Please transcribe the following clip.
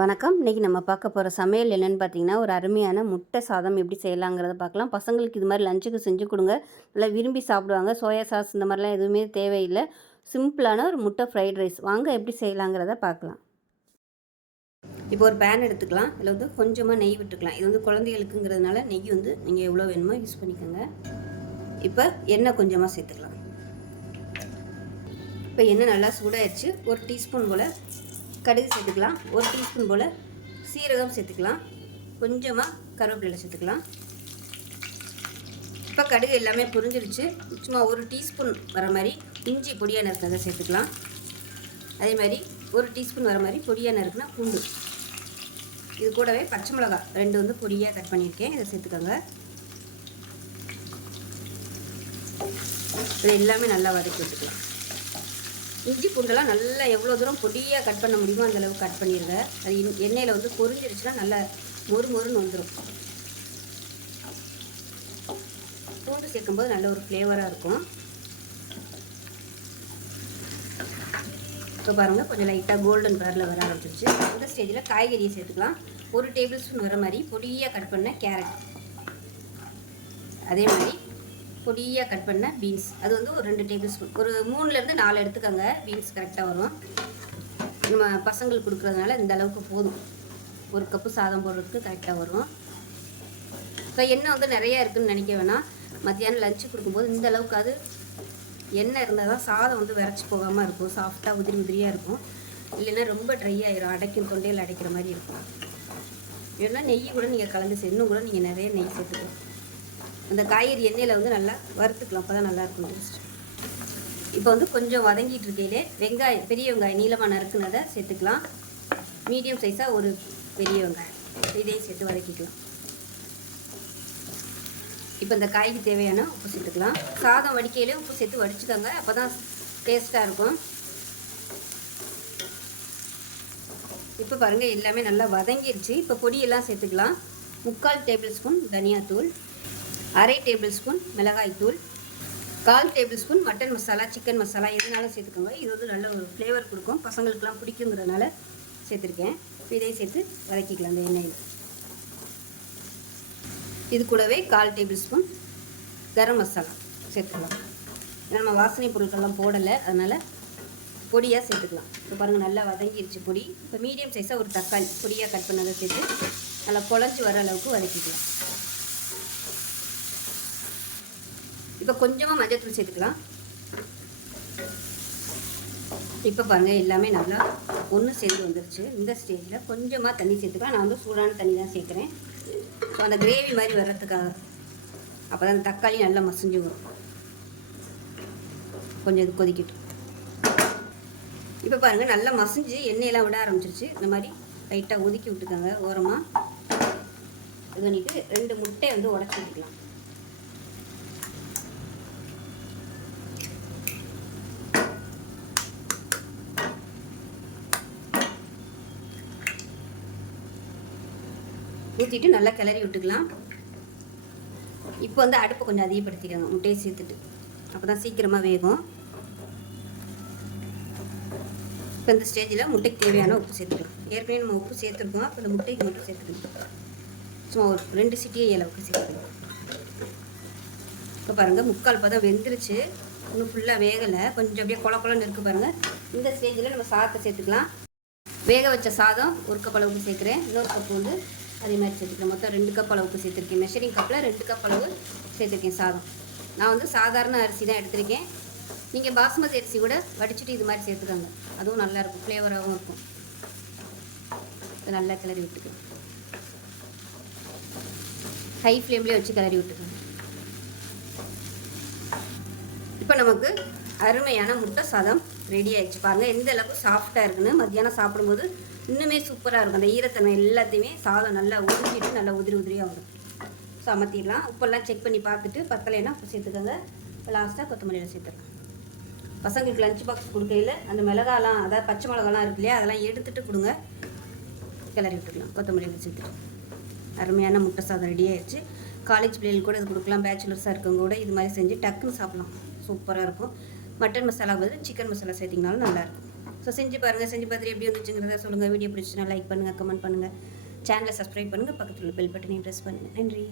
வணக்கம். இன்றைக்கி நம்ம பார்க்க போகிற சமையல் என்னென்னு பார்த்தீங்கன்னா ஒரு அருமையான முட்டை சாதம் எப்படி செய்யலாங்கிறத பார்க்கலாம். பசங்களுக்கு இது மாதிரி லஞ்சுக்கு செஞ்சு கொடுங்க. நல்லா விரும்பி சாப்பிடுவாங்க. சோயா சாஸ் இந்த மாதிரிலாம் எதுவுமே தேவையில்லை. சிம்பிளான ஒரு முட்டை ஃப்ரைட் ரைஸ். வாங்க எப்படி செய்யலாங்கிறத பார்க்கலாம். இப்போ ஒரு பேன் எடுத்துக்கலாம். இதில் வந்து கொஞ்சமாக நெய் விட்டுக்கலாம். இது வந்து குழந்தைகளுக்குங்கிறதுனால நெய் வந்து நீங்கள் எவ்வளோ வேணுமோ யூஸ் பண்ணிக்கோங்க. இப்போ எண்ணெய் கொஞ்சமாக சேர்த்துக்கலாம். இப்போ எண்ணெய் நல்லா சூடாயிடுச்சு ஒரு டீஸ்பூன் போல் கடுகு சேர்த்துக்கலாம். ஒரு டீஸ்பூன் போல் சீரகம் சேர்த்துக்கலாம். கொஞ்சமாக கருவேப்பிலை சேர்த்துக்கலாம். இப்போ கடுகு எல்லாமே புரிஞ்சிருச்சு. சும்மா ஒரு டீஸ்பூன் வர மாதிரி இஞ்சி பொடியாக நறுக்கிறத சேர்த்துக்கலாம். அதே மாதிரி ஒரு டீஸ்பூன் வர மாதிரி பொடியாக நறுக்குனா பூண்டு. இது கூடவே பச்சை மிளகா ரெண்டு வந்து பொடியாக கட் பண்ணியிருக்கேன். இதை சேர்த்துக்கோங்க. இது எல்லாமே நல்லா வதக்கி வச்சுக்கலாம் இஞ்சி பூண்டெல்லாம் நல்லா எவ்வளோ தூரம் பொடியாக கட் பண்ண முடியுமோ அந்த அளவுக்கு கட் பண்ணிடுங்க. அது எண்ணெயில் வந்து பொரிஞ்சிருச்சுன்னா நல்லா மொறு மொறுன்னு வந்துடும் பூண்டு சேர்க்கும்போது நல்ல ஒரு ஃப்ளேவராக இருக்கும். இப்போ பாருங்கள் கொஞ்சம் லைட்டாக கோல்டன் கலரில் வர ஆரம்பிச்சிருச்சு. இந்த ஸ்டேஜில் காய்கறியை சேர்த்துக்கலாம். ஒரு டேபிள் ஸ்பூன் வர மாதிரி பொடியாக கட் பண்ண கேரட் அதே மாதிரி பொடியாக கட் பண்ண பீன்ஸ் அது வந்து ஒரு ரெண்டு டேபிள் ஸ்பூன் ஒரு மூணுலேருந்து நாலு எடுத்துக்கோங்க. பீன்ஸ் கரெக்டாக வரும். நம்ம பசங்களுக்கு கொடுக்குறதுனால இந்த அளவுக்கு போதும். ஒரு கப்பு சாதம் போடுறதுக்கு கரெக்டாக வரும். ஸோ எண்ணெய் வந்து நிறையா இருக்குதுன்னு நினைக்க வேணாம். மத்தியானம் லஞ்சு கொடுக்கும்போது இந்த அளவுக்கு அது எண்ணெய் இருந்தால் தான் சாதம் வந்து விரைச்சி போகாமல் இருக்கும். சாஃப்டாக உதிரி உதிரியாக இருக்கும். இல்லைன்னா ரொம்ப ட்ரை ஆயிரும். அடைக்கும். தொண்டையில் அடைக்கிற மாதிரி இருக்கும். இல்லைன்னா நெய் கூட நீங்கள் கலந்து சே- கூட நீங்கள் நிறைய நெய் சேர்த்துக்கலாம். அந்த காய்கறி எண்ணெயில் வந்து நல்லா வறுத்துக்கலாம். அப்போ தான் நல்லாயிருக்கும் டேஸ்ட் இப்போ வந்து கொஞ்சம் வதங்கிட்டு இருக்கையிலே வெங்காயம் பெரிய வெங்காயம் நீளமாக நறுக்குனதை சேர்த்துக்கலாம். மீடியம் சைஸாக ஒரு பெரிய வெங்காயம். இதையும் சேர்த்து வதக்கிக்கலாம். இப்போ இந்த காய்க்கு தேவையான உப்பு சேர்த்துக்கலாம். சாதம் வடிக்கையிலே உப்பு சேர்த்து வடிச்சுக்கோங்க. அப்போ தான் டேஸ்ட்டாக இருக்கும். இப்போ பாருங்கள் எல்லாமே நல்லா வதங்கிடுச்சு இப்போ பொடியெல்லாம் சேர்த்துக்கலாம். முக்கால் டேபிள் ஸ்பூன் தனியாத்தூள். அரை டேபிள் ஸ்பூன் மிளகாய்த்தூள் கால் table spoon mutton masala chicken masala எதுனாலும் சேர்த்துக்கோங்க. இது வந்து நல்ல ஒரு ஃப்ளேவர் கொடுக்கும். பசங்களுக்குலாம் பிடிக்குங்கிறதுனால சேர்த்துருக்கேன். இதையும் சேர்த்து வதக்கிக்கலாம் அந்த எண்ணெயில். இது கூடவே கால் டேபிள் ஸ்பூன் கரம் மசாலா சேர்த்துக்கலாம். ஏன்னா நம்ம வாசனை பொருட்கள்லாம் போடலை அதனால் பொடியாக சேர்த்துக்கலாம். இப்போ பாருங்கள் நல்லா வதங்கிருச்சு பொடி. இப்போ மீடியம் சைஸாக ஒரு தக்காளி பொடியாக கட் பண்ணதை சேர்த்து நல்லா குழஞ்சி வர அளவுக்கு வதக்கிக்கலாம். இப்போ கொஞ்சமாக மஞ்சத்தூள் சேர்த்துக்கலாம். இப்போ பாருங்கள் எல்லாமே நல்லா ஒன்று சேர்ந்து வந்துருச்சு. இந்த ஸ்டேஜில் கொஞ்சமாக தண்ணி சேர்த்துக்கலாம். நான் வந்து சூடான தண்ணி தான் சேர்க்குறேன். ஸோ அந்த கிரேவி மாதிரி வர்றதுக்காக. அப்போ தான் தக்காளி நல்லா மசிஞ்சு வரும். கொஞ்சம் இது கொதிக்கட்டும். இப்போ பாருங்கள் நல்லா மசிஞ்சு எண்ணெயெல்லாம் விட ஆரம்பிச்சிருச்சு. இந்த மாதிரி லைட்டாக ஒதுக்கி விட்டுக்கோங்க ஓரமாக இது பண்ணிவிட்டு ரெண்டு முட்டையை வந்து உடச்சி விட்டுக்கலாம். ஊற்றிட்டு நல்லா கிளறி விட்டுக்கலாம். இப்போ வந்து அடுப்பை கொஞ்சம் அதிகப்படுத்திக்கோங்க. முட்டையை சேர்த்துட்டு. அப்போ தான் சீக்கிரமாக வேகும். இப்போ இந்த ஸ்டேஜில் முட்டைக்கு தேவையான உப்பு சேர்த்துக்கலாம் ஏற்கனவே நம்ம உப்பு சேர்த்துருக்கோம். அப்போ இந்த முட்டைக்கு மட்டும் சேர்த்துக்கணும். சும்மா ஒரு ரெண்டு சிட்டியே அளவுக்கு சேர்த்துக்கணும். இப்போ பாருங்கள் முக்கால் பதம் வெந்துருச்சு. இன்னும் ஃபுல்லாக வேகலை. கொஞ்சம் அப்படியே குள குளம்னு இருக்குது பாருங்கள் இந்த ஸ்டேஜில் நம்ம சாதத்தை சேர்த்துக்கலாம். வேக வச்ச சாதம் ஒரு கப் அளவுக்கு சேர்க்குறேன். இன்னொரு கப் வந்து அதே மாதிரி சேர்த்துக்கிறேன் மொத்தம் ரெண்டு கப் அளவுக்கு சேர்த்துருக்கேன். மெஷரிங் கப்பில் ரெண்டு கப் அளவு சேர்த்துருக்கேன் சாதம். நான் வந்து சாதாரண அரிசி தான் எடுத்திருக்கேன். நீங்கள் பாஸ்மதி அரிசி கூட வடிச்சிட்டு இது மாதிரி சேர்த்துக்கோங்க. அதுவும் நல்லாயிருக்கும் ஃப்ளேவராகவும் இருக்கும். இதை நல்லா கிளறி விட்டுக்கோங்க ஹை ஃப்ளேம்லேயே வச்சு கிளறி விட்டுக்கோங்க இப்போ நமக்கு அருமையான முட்டை சாதம் ரெடி ஆயிடுச்சு. பாருங்கள் எந்த அளவுக்கு சாஃப்டாக இருக்குன்னு மத்தியானம் சாப்பிடும்போது இன்னுமே சூப்பராக இருக்கும். அந்த ஈரத்தன்மை எல்லாத்தையுமே சாதம் நல்லா உருக்கிட்டு நல்லா உதிரி உதிரியாக வரும். ஸோ அமர்த்திடலாம். உப்பெல்லாம் செக் பண்ணி பார்த்துட்டு பத்தலைன்னா சேர்த்துக்கோங்க. இப்போ லாஸ்ட்டாக கொத்தமல்லியில் சேர்த்துக்கலாம் பசங்களுக்கு லஞ்ச் பாக்ஸ் கொடுக்கையில் அந்த மிளகாலாம் அதாவது பச்சை மிளகாலாம் இருக்கு இல்லையா அதெல்லாம் எடுத்துகிட்டு கொடுங்க. கிளறி விட்டுக்கலாம் கொத்தமல்லியில் சேர்த்துட்டு. அருமையான முட்டை சாதம் ரெடி ஆயிடுச்சு. காலேஜ் பிள்ளைகளுக்கு கூட இது கொடுக்கலாம். பேச்சுலர்ஸாக இருக்கவங்க கூட இது மாதிரி செஞ்சு டக்குன்னு சாப்பிட்லாம். சூப்பராக இருக்கும். மட்டன் மசாலா வந்து சிக்கன் மசாலா சேர்த்திங்கனாலும் நல்லாயிருக்கும். ஸோ செஞ்சு பாருங்கள் செஞ்சு பார்த்துட்டு எப்படி வந்துச்சுங்கிறத சொல்லுங்கள் வீடியோ பிடிச்சினா லைக் பண்ணுங்கள் கமெண்ட் பண்ணுங்கள் சேனலை சப்ஸ்கிரைப் பண்ணுங்கள் பக்கத்தில் உள்ள பெல் பட்டனையும் ப்ரெஸ் பண்ணுங்கள் நன்றி.